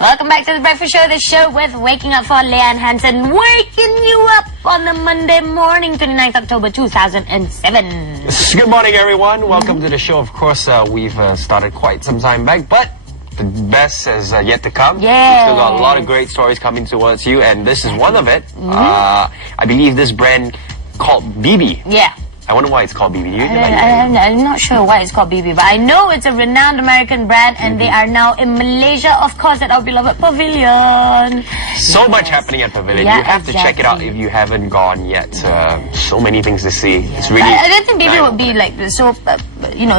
Welcome back to The Breakfast Show, the show with Waking Up for Leanne Hansen, waking you up on the Monday morning, 29th October 2007. Good morning, everyone. Welcome to the show. Of course, we've started quite some time back, but the best is yet to come. Yeah. We've still got a lot of great stories coming towards you, and this is one of it. I believe this brand called BB. Yeah. I wonder why it's called BB. I'm not sure why it's called BB, but I know it's a renowned American brand, and they are now in Malaysia, of course, at our beloved Pavilion. So much happening at Pavilion. Yeah, you have to check it out if you haven't gone yet. So many things to see. Yeah. It's really. I don't think BB would be like so,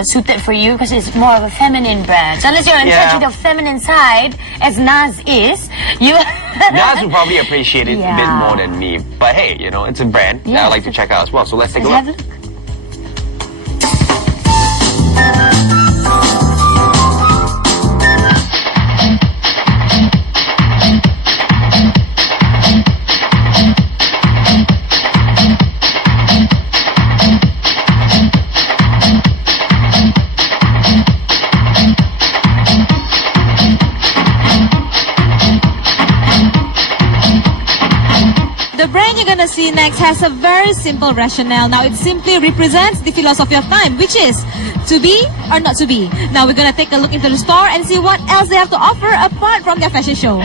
suited for you because it's more of a feminine brand. So unless you're in touch with your feminine side, as Nas is, you. Nas would probably appreciate it a bit more than me. But hey, it's a brand that I like to check out as well. So let's take a look. Have a look. The brand you're gonna see next has a very simple rationale. Now it simply represents the philosophy of time, which is to be or not to be. Now we're gonna take a look into the store and see what else they have to offer apart from their fashion show.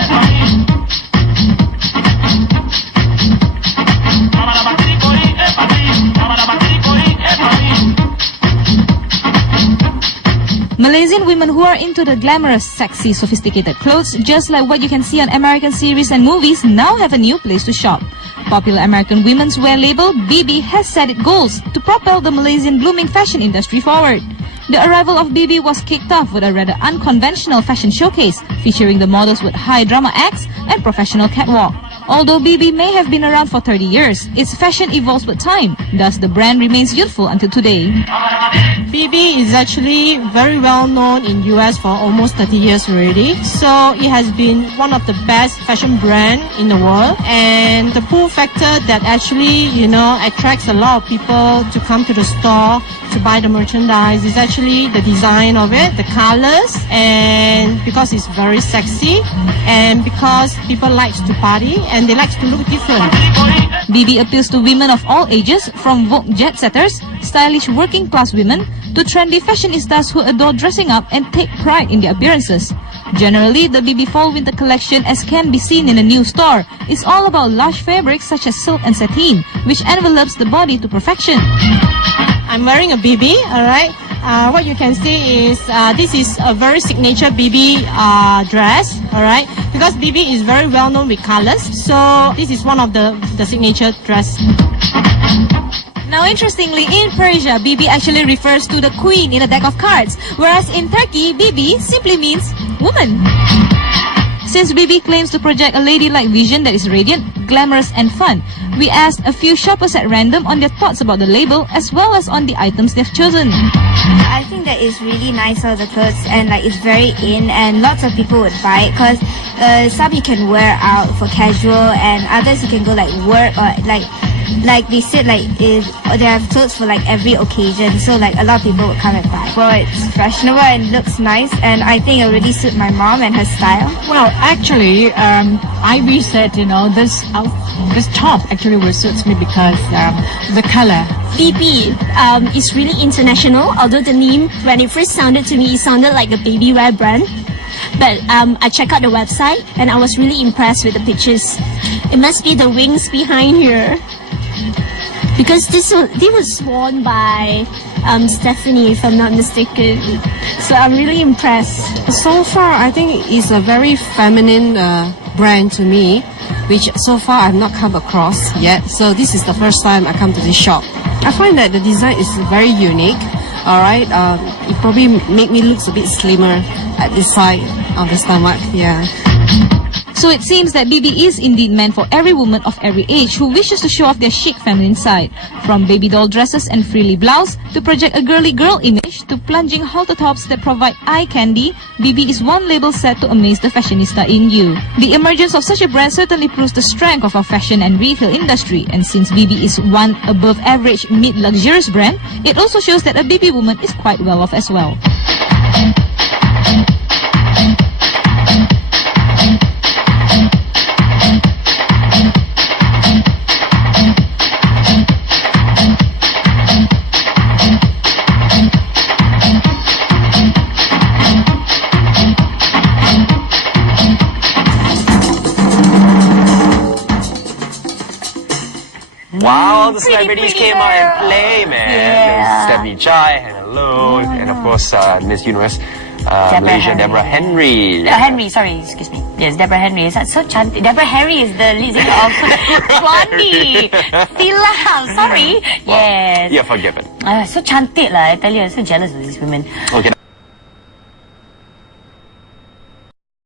Malaysian women who are into the glamorous, sexy, sophisticated clothes, just like what you can see on American series and movies, now have a new place to shop. Popular American women's wear label BB has set its goals to propel the Malaysian blooming fashion industry forward. The arrival of BB was kicked off with a rather unconventional fashion showcase, featuring the models with high drama acts and professional catwalk. Although BB may have been around for 30 years, its fashion evolves with time, thus the brand remains youthful until today. BB is actually very well known in US for almost 30 years already. So it has been one of the best fashion brand in the world. And the pull factor that actually, attracts a lot of people to come to the store to buy the merchandise is actually the design of it, the colors, and because it's very sexy, and because people like to party and they like to look different. BB appeals to women of all ages, from Vogue jet setters, stylish working class women, to trendy fashionistas who adore dressing up and take pride in their appearances. Generally, the BB Fall Winter collection, as can be seen in the new store, is all about lush fabrics such as silk and sateen, which envelopes the body to perfection. I'm wearing a BB, alright. What you can see is this is a very signature BB dress, alright. Because BB is very well known with colors, so this is one of the signature dress. Now, interestingly, in Persia, BB actually refers to the queen in a deck of cards, whereas in Turkey, BB simply means woman. Since BB claims to project a ladylike vision that is radiant, glamorous and fun, we asked a few shoppers at random on their thoughts about the label as well as on the items they've chosen. I think that it's really nice, all the clothes, and it's very in, and lots of people would buy it because some you can wear out for casual, and others you can go work or like they said, they have clothes for every occasion, so a lot of people would come and buy. Well, it's fashionable and looks nice, and I think it really suits my mom and her style. Well, actually, I wish that this top actually will suit me because the color. BB is really international, although the name, when it first sounded to me, it sounded like a baby wear brand. But I checked out the website and I was really impressed with the pictures. It must be the wings behind here, because this was worn by Stephanie, if I'm not mistaken. So I'm really impressed. So far, I think it's a very feminine brand to me, which so far I've not come across yet. So this is the first time I come to this shop. I find that the design is very unique. Alright, it probably make me look a bit slimmer at this side of the stomach. Yeah. So it seems that BB is indeed meant for every woman of every age who wishes to show off their chic feminine side. From baby doll dresses and frilly blouse to project a girly girl image to plunging halter tops that provide eye candy, BB is one label set to amaze the fashionista in you. The emergence of such a brand certainly proves the strength of our fashion and retail industry, and since BB is one above average mid-luxurious brand, it also shows that a BB woman is quite well off as well. Wow, the Pretty, celebrities pretty came out and girl. play, man. Yeah. There's Stephanie Chai, Hannah Lowe, and of course Miss Universe Malaysia, Deborah Henry. Henry, sorry, excuse me. Yes, Deborah Henry. Is that so chantik? Deborah Henry is the lead singer of Blondie. Sila, sorry. Yes. You're forgiven. So chantik lah, I tell you, I'm so jealous of these women. Okay.